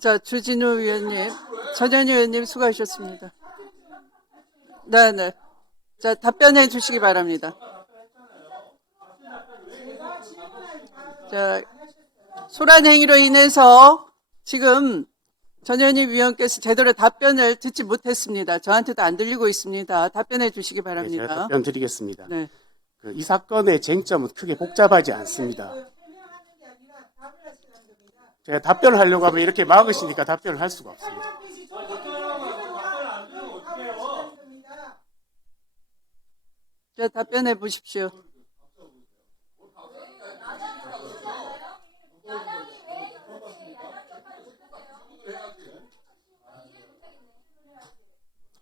자, 주진우 위원님, 전현희 의원님 수고하셨습니다. 네네. 자, 답변해 주시기 바랍니다. 자, 소란 행위로 인해서 지금 전현희 위원께서 제대로 답변을 듣지 못했습니다. 저한테도 안 들리고 있습니다. 답변해 주시기 네, 제가 바랍니다. 답변 드리겠습니다. 네. 이 사건의 쟁점은 크게 복잡하지 않습니다. 제가 답변을 하려고 하면 이렇게 막으시니까 답변을 할 수가 없습니다. 자, 답변해 보십시오.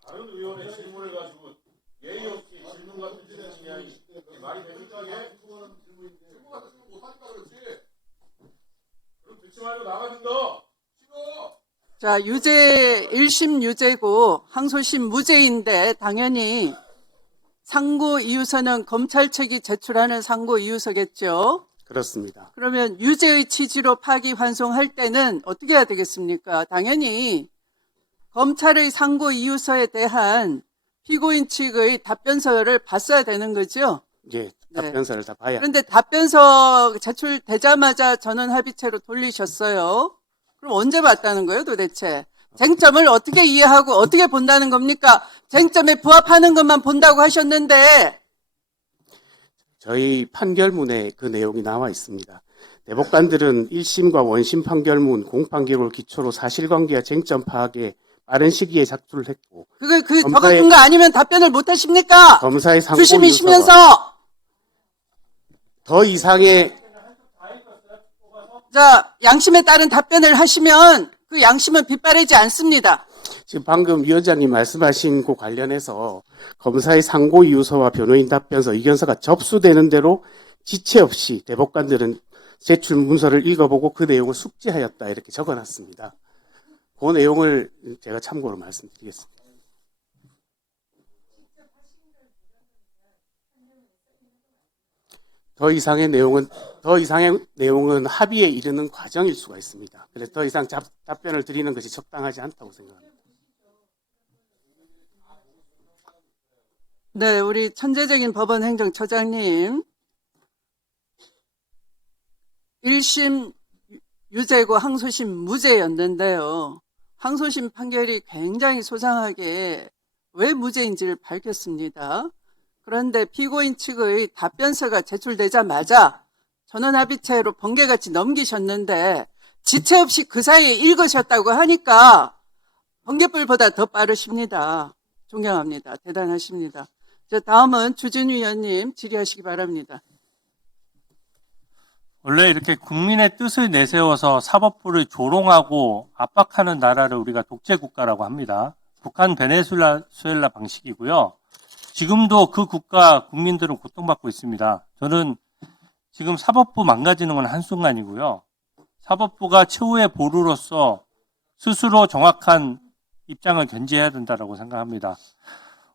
다른 의원의 질문을 가지고 예의 없이 질문 같은 질문이 말이 됩니까? 예? 그럼 듣지 말고 나가준다. 싫어. 자, 유죄, 1심 유죄고 항소심 무죄인데 당연히 상고 이유서는 검찰 측이 제출하는 상고 이유서겠죠. 그렇습니다. 그러면 유죄의 취지로 파기환송할 때는 어떻게 해야 되겠습니까? 당연히 검찰의 상고 이유서에 대한 피고인 측의 답변서를 봤어야 되는 거죠. 예, 네. 답변서를 다 봐야. 그런데 답변서 제출되자마자 전원 합의체로 돌리셨어요. 그럼 언제 봤다는 거예요, 도대체? 쟁점을 어떻게 이해하고 어떻게 본다는 겁니까? 쟁점에 부합하는 것만 본다고 하셨는데. 저희 판결문에 그 내용이 나와 있습니다. 대법관들은 1심과 원심 판결문 공판기록을 기초로 사실관계와 쟁점 파악에 빠른 시기에 작출을 했고, 그걸 검사의- 적어준 거 아니면 답변을 못 하십니까? 검사의 상고 주심이시면서. 더 이상의 자, 양심에 따른 답변을 하시면 그 양심은 빗바라지 않습니다. 지금 방금 위원장님 말씀하신 그 관련해서 검사의 상고 이유서와 변호인 답변서, 의견서가 접수되는 대로 지체 없이 대법관들은 제출 문서를 읽어보고 그 내용을 숙지하였다 이렇게 적어놨습니다. 그 내용을 제가 참고로 말씀드리겠습니다. 더 이상의 내용은 합의에 이르는 과정일 수가 있습니다. 그래서 더 이상 답변을 드리는 것이 적당하지 않다고 생각합니다. 네, 우리 천재적인 법원 행정처장님. 1심 유죄고 항소심 무죄였는데요. 항소심 판결이 굉장히 소상하게 왜 무죄인지를 밝혔습니다. 그런데 피고인 측의 답변서가 제출되자마자 전원합의체로 번개같이 넘기셨는데 지체 없이 그 사이에 읽으셨다고 하니까 번개불보다 더 빠르십니다. 존경합니다. 대단하십니다. 자, 다음은 주진우 위원님 질의하시기 바랍니다. 원래 이렇게 국민의 뜻을 내세워서 사법부를 조롱하고 압박하는 나라를 우리가 독재국가라고 합니다. 북한 베네수엘라 방식이고요. 지금도 그 국가 국민들은 고통받고 있습니다. 저는 지금 사법부 망가지는 건 한순간이고요. 사법부가 최후의 보루로서 스스로 정확한 입장을 견지해야 된다고 생각합니다.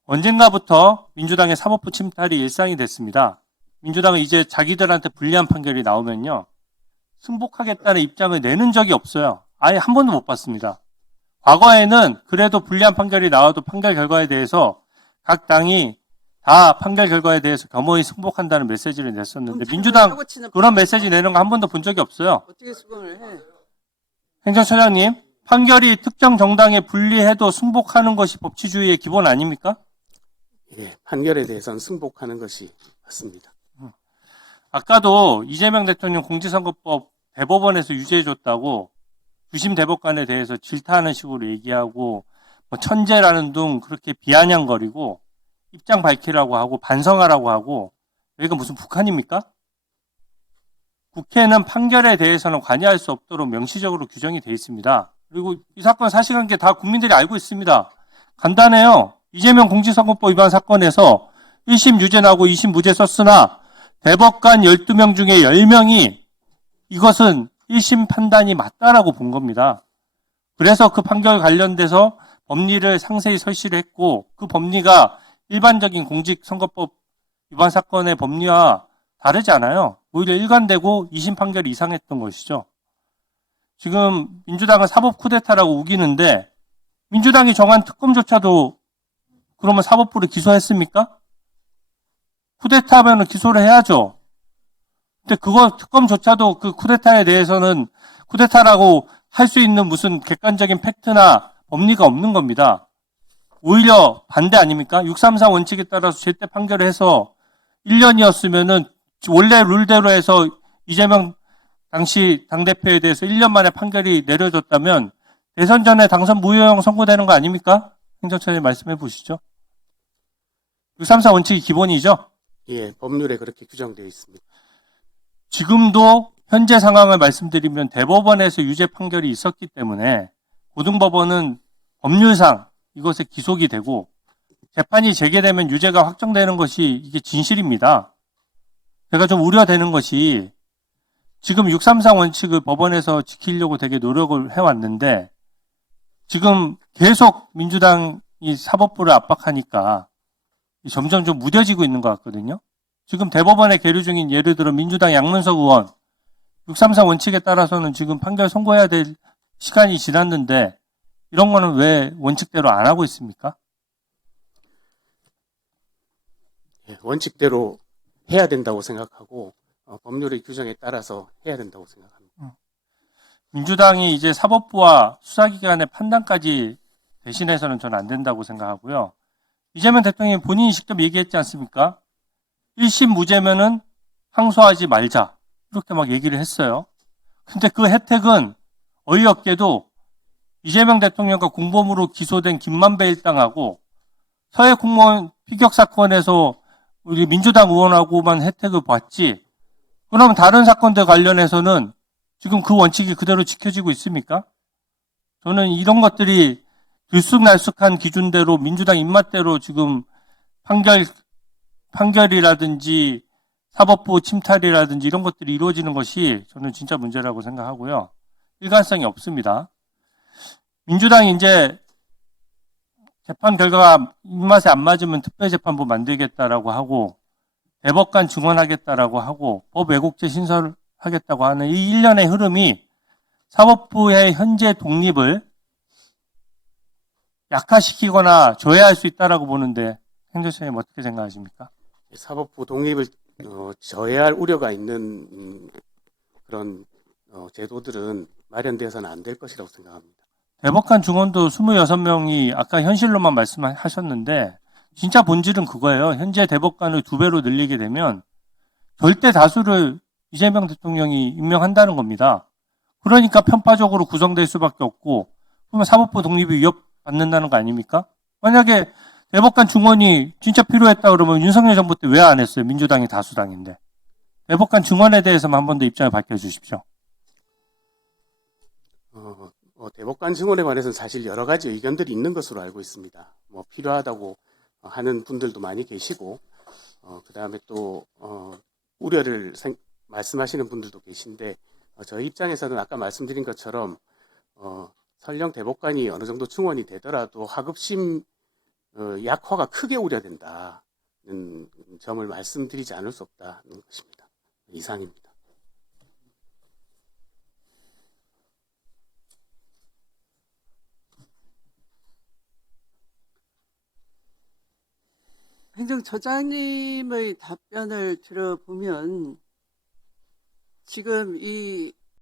언젠가부터 민주당의 사법부 침탈이 일상이 됐습니다. 민주당은 이제 자기들한테 불리한 판결이 나오면요, 승복하겠다는 입장을 내는 적이 없어요. 아예 한 번도 못 봤습니다. 과거에는 그래도 불리한 판결이 나와도 판결 결과에 대해서 각 당이 다 판결 결과에 대해서 겸허히 승복한다는 메시지를 냈었는데 민주당 그런 메시지 내는 거 한 번도 본 적이 없어요. 어떻게 수긍을 해? 행정처장님, 판결이 특정 정당에 불리해도 승복하는 것이 법치주의의 기본 아닙니까? 예, 판결에 대해서는 승복하는 것이 맞습니다. 아까도 이재명 대통령 공직선거법 대법원에서 유죄해줬다고 유심 대법관에 대해서 질타하는 식으로 얘기하고 뭐 천재라는 둥 그렇게 비아냥거리고 입장 밝히라고 하고 반성하라고 하고, 여기가 무슨 북한입니까? 국회는 판결에 대해서는 관여할 수 없도록 명시적으로 규정이 되어 있습니다. 그리고 이 사건 사실관계 다 국민들이 알고 있습니다. 간단해요. 이재명 공직선거법 위반 사건에서 1심 유죄 나고 2심 무죄 썼으나 대법관 12명 중에 10명이 이것은 1심 판단이 맞다라고 본 겁니다. 그래서 그 판결 관련돼서 법리를 상세히 설치를 했고, 그 법리가 일반적인 공직선거법 위반 사건의 법리와 다르지 않아요. 오히려 일관되고 2심 판결이 이상했던 것이죠. 지금 민주당은 사법 쿠데타라고 우기는데 민주당이 정한 특검조차도 그러면 사법부를 기소했습니까? 쿠데타면 기소를 해야죠. 근데 그거 특검조차도 그 쿠데타에 대해서는 쿠데타라고 할 수 있는 무슨 객관적인 팩트나 법리가 없는 겁니다. 오히려 반대 아닙니까? 634 원칙에 따라서 제때 판결을 해서 1년이었으면은 원래 룰대로 해서 이재명 당시 당대표에 대해서 1년 만에 판결이 내려졌다면 대선 전에 당선 무효형 선고되는 거 아닙니까? 행정처장님 말씀해 보시죠. 634 원칙이 기본이죠? 예, 법률에 그렇게 규정되어 있습니다. 지금도 현재 상황을 말씀드리면 대법원에서 유죄 판결이 있었기 때문에 고등법원은 법률상 이것에 기속이 되고 재판이 재개되면 유죄가 확정되는 것이 이게 진실입니다. 제가 좀 우려되는 것이 지금 634 원칙을 법원에서 지키려고 되게 노력을 해왔는데 지금 계속 민주당이 사법부를 압박하니까 점점 좀 무뎌지고 있는 것 같거든요. 지금 대법원에 계류 중인 예를 들어 민주당 양문석 의원 634 원칙에 따라서는 지금 판결 선고해야 될 시간이 지났는데 이런 거는 왜 원칙대로 안 하고 있습니까? 예, 원칙대로 해야 된다고 생각하고 법률의 규정에 따라서 해야 된다고 생각합니다. 민주당이 이제 사법부와 수사기관의 판단까지 대신해서는 저는 안 된다고 생각하고요. 이재명 대통령이 본인이 직접 얘기했지 않습니까? 1심 무죄면은 항소하지 말자. 이렇게 막 얘기를 했어요. 근데 그 혜택은 어이없게도 이재명 대통령과 공범으로 기소된 김만배 일당하고 서해 공무원 피격 사건에서 우리 민주당 의원하고만 혜택을 봤지. 그럼 다른 사건들 관련해서는 지금 그 원칙이 그대로 지켜지고 있습니까? 저는 이런 것들이 들쑥날쑥한 기준대로 민주당 입맛대로 지금 판결이라든지 사법부 침탈이라든지 이런 것들이 이루어지는 것이 저는 진짜 문제라고 생각하고요. 일관성이 없습니다. 민주당이 이제 재판 결과가 입맛에 안 맞으면 특별재판부 만들겠다라고 하고 대법관 증언하겠다라고 하고 법 왜곡죄 신설하겠다고 하는 이 일련의 흐름이 사법부의 현재 독립을 약화시키거나 조회할 수 있다라고 보는데 행정처장님 어떻게 생각하십니까? 사법부 독립을 저해할 우려가 있는 그런 제도들은 마련되어서는 안 될 것이라고 생각합니다. 대법관 중원도 26명이 아까 현실로만 말씀하셨는데 진짜 본질은 그거예요. 현재 대법관을 2배로 늘리게 되면 절대 다수를 이재명 대통령이 임명한다는 겁니다. 그러니까 편파적으로 구성될 수밖에 없고 그러면 사법부 독립이 위협받는다는 거 아닙니까? 만약에 대법관 중원이 진짜 필요했다 그러면 윤석열 정부 때 왜 안 했어요? 민주당이 다수당인데. 대법관 중원에 대해서만 한 번 더 입장을 밝혀주십시오. 대법관 증언에 관해서는 사실 여러 가지 의견들이 있는 것으로 알고 있습니다. 필요하다고 하는 분들도 많이 계시고, 그 다음에 또, 우려를 말씀하시는 분들도 계신데, 저희 입장에서는 아까 말씀드린 것처럼, 설령 대법관이 어느 정도 증언이 되더라도 하급심 약화가 크게 우려된다는 점을 말씀드리지 않을 수 없다는 것입니다. 이상입니다. 행정처장님의 답변을 들어보면 지금 이